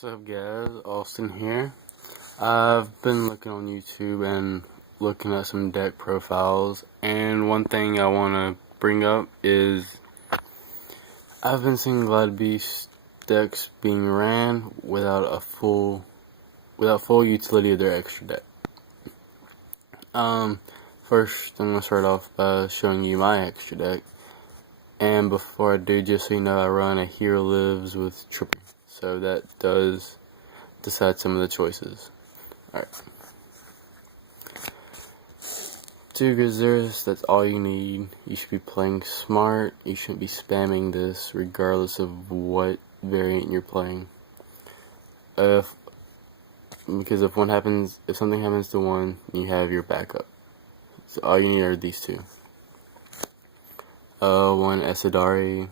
What's up guys, Austin here. I've been looking on YouTube and looking at some deck profiles, and one thing I want to bring up is I've been seeing a lot of Beast decks being ran without full utility of their extra deck. First I'm going to start off by showing you my extra deck, and before I do, just so you know, I run a Hero Lives with Tripper. So that does decide some of the choices. Alright. 2 Gizzers, that's all you need. You should be playing smart. You shouldn't be spamming this regardless of what variant you're playing. Because if something happens to one, you have your backup. So all you need are these 2. 1 Esadari.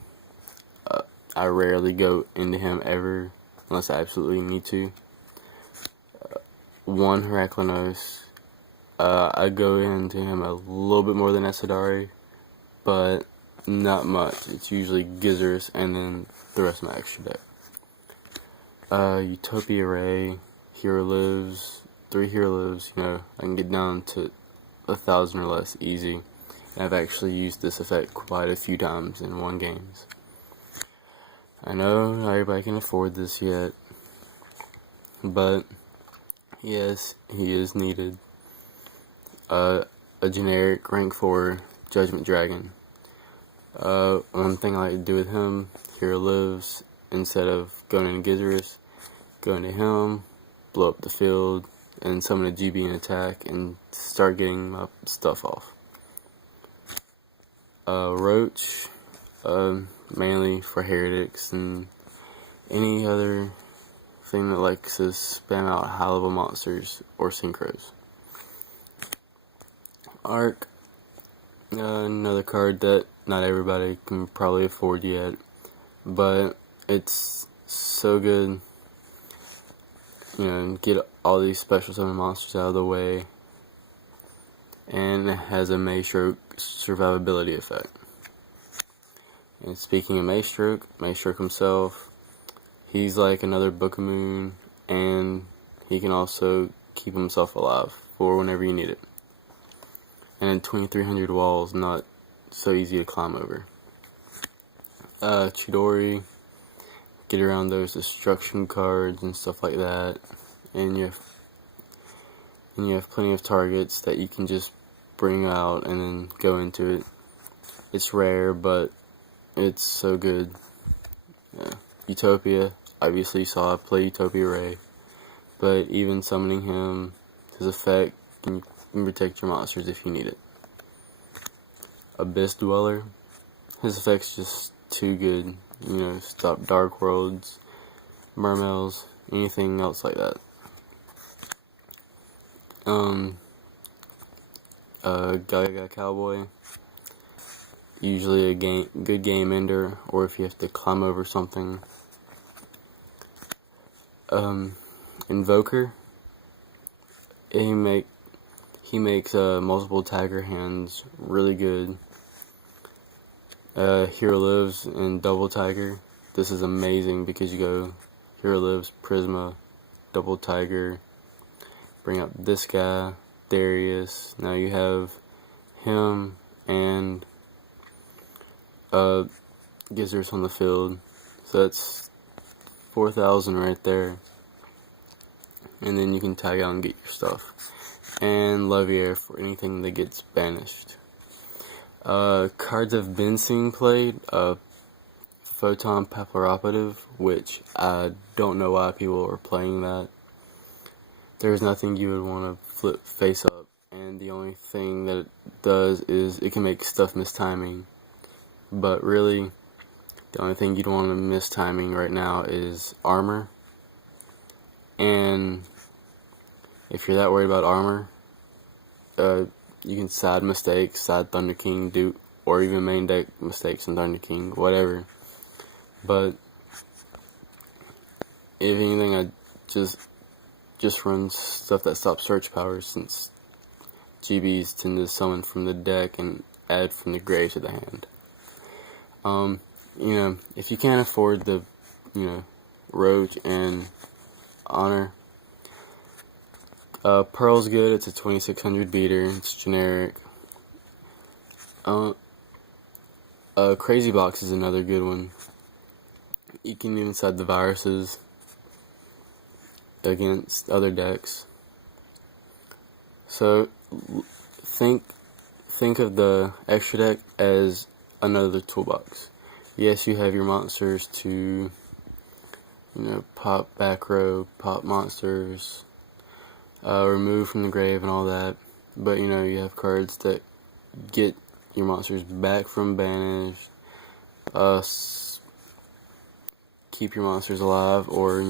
I rarely go into him ever, unless I absolutely need to. 1 Heraclinos. I go into him a little bit more than Esadari, but not much. It's usually Gizzers and then the rest of my extra deck. Utopia Ray, Hero Lives, 3 Hero Lives, I can get down to 1,000 or less easy. And I've actually used this effect quite a few times in 1 games. I know not everybody can afford this yet, but yes, he is needed. A generic rank 4 Judgment Dragon. One thing I like to do with him, Hero Lives, instead of going into Gizzers, go into him, blow up the field, and summon a GB and attack, and start getting my stuff off. Roach, mainly for heretics and any other thing that likes to spam out high level monsters or synchros. Arc, another card that not everybody can probably afford yet, but it's so good. Get all these special summon monsters out of the way, and it has a Maestroke survivability effect. And speaking of Maestroke himself, he's like another Book of Moon, and he can also keep himself alive for whenever you need it. And 2,300 walls, not so easy to climb over. Chidori, get around those destruction cards and stuff like that, and you have plenty of targets that you can just bring out and then go into it. It's rare, but it's so good. Yeah. Utopia, obviously you saw I play Utopia Ray, but even summoning him, his effect can protect your monsters if you need it. Abyss Dweller, his effect's just too good. Stop Dark Worlds, Mermails, anything else like that. Gaga Cowboy, usually a good game ender, or if you have to climb over something. Invoker, he makes multiple Tiger hands really good. Hero Lives and Double Tiger. This is amazing because you go Hero Lives, Prisma, Double Tiger, bring up this guy, Darius. Now you have him and Gizzers on the field. So that's 4,000 right there. And then you can tag out and get your stuff. And Levier for anything that gets banished. Cards have been seen played. Photon Papilloperative, which I don't know why people are playing that. There's nothing you would want to flip face up, and the only thing that it does is it can make stuff miss timing. But really, the only thing you'd want to miss timing right now is armor. And if you're that worried about armor, you can side mistakes, side Thunder King, Duke, or even main deck mistakes in Thunder King, whatever. But if anything, I just run stuff that stops search powers, since GBs tend to summon from the deck and add from the grave to the hand. If you can't afford the, Roach and Honor. Pearl's good. It's a 2600 beater. It's generic. Crazy Box is another good one. You can even set the viruses against other decks. So think of the extra deck as another toolbox. Yes, you have your monsters to, pop back row, pop monsters, remove from the grave and all that. But you have cards that get your monsters back from banished, keep your monsters alive, or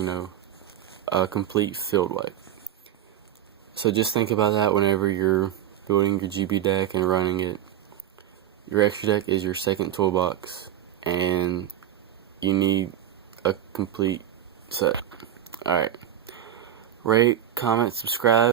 a complete field wipe. So just think about that whenever you're building your GB deck and running it. Your extra deck is your second toolbox, and you need a complete set. Alright. Rate, comment, subscribe.